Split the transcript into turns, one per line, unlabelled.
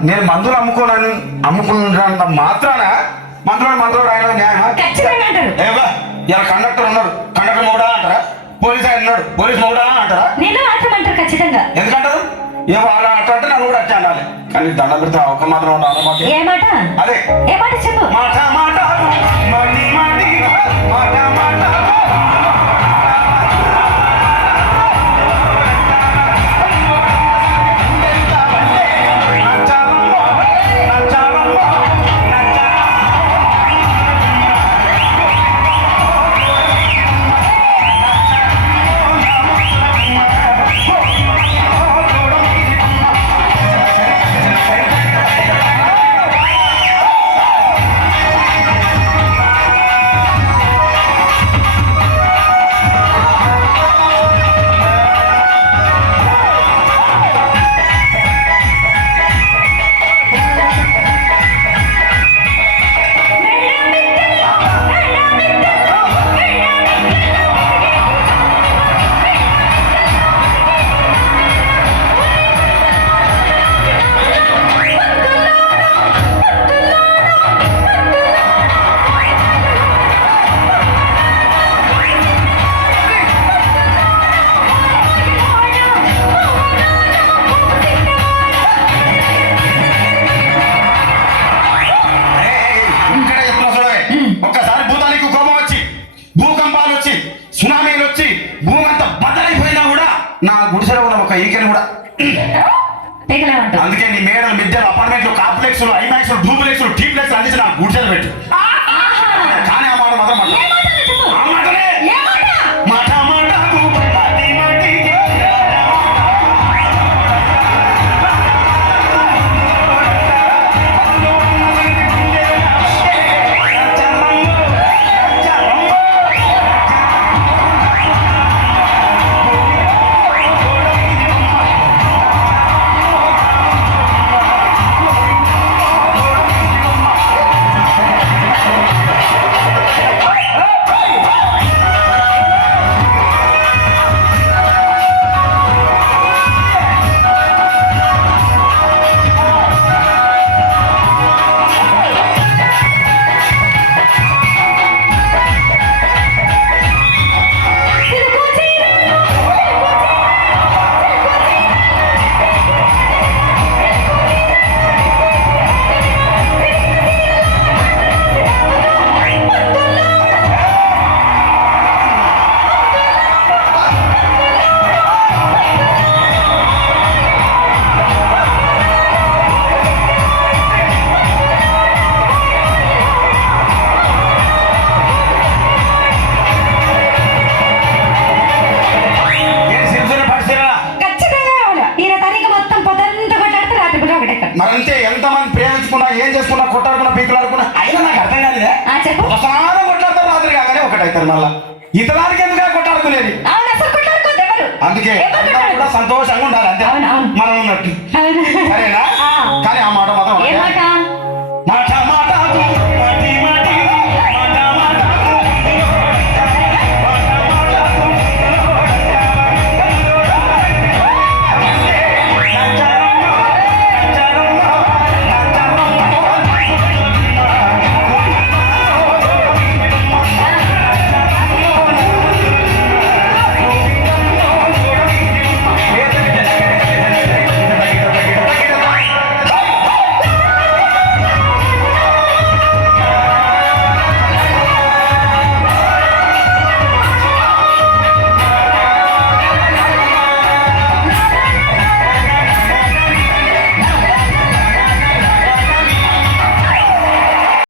నేను మందులు అమ్ముకోనని అమ్ముకున్నంత మాత్రాన మందులో మందులో ఆయన న్యాయమా?
అంటారు.
ఇలా కండక్టర్ ఉన్నాడు కండక్టర్ మొగుడా అంటారా? పోలీస్ ఆయన ఉన్నాడు. పోలీస్ మొగుడా అంటారా?
నేను ఆటమంటారు ఖచ్చితంగా.
ఎందుకంటారు? అలా అట్లా అంటే నన్ను కూడా అట్టే అనాలి. కానీ దండం పెడితే ఒక మాత్రం ఉండాలి
ఏ
అదే.
ఏ మాట చెప్పు.
మాట నా గుడిసెలో ఉన్న ఒక ఈకెని కూడా. అందుకే నీ మేడలు మిద్దెలు అపార్ట్మెంట్లు కాంప్లెక్స్లు ఐమాక్స్లు డూప్లెక్స్లు టీప్లెక్స్లు అందించి నా గుడిసెలు పెట్టు. ప్రేమించుకున్నా ఏం చేసుకున్నా కొట్టాడుకున్నా పీకులాడుకున్నా అయినా నాకు అర్థం కాలేదే?
చెప్పు.
ఒకసారి కొట్లాడతారు రాత్రి కాగానే ఒకటైతారు మళ్ళా. ఇతరానికి ఎందుకు
ఎవరు?
అందుకే? కూడా సంతోషంగా ఉండాలి అంతే. మనం ఉన్నట్టు. సరేనా?
ఆ.
కానీ ఆ మాట మాత్రం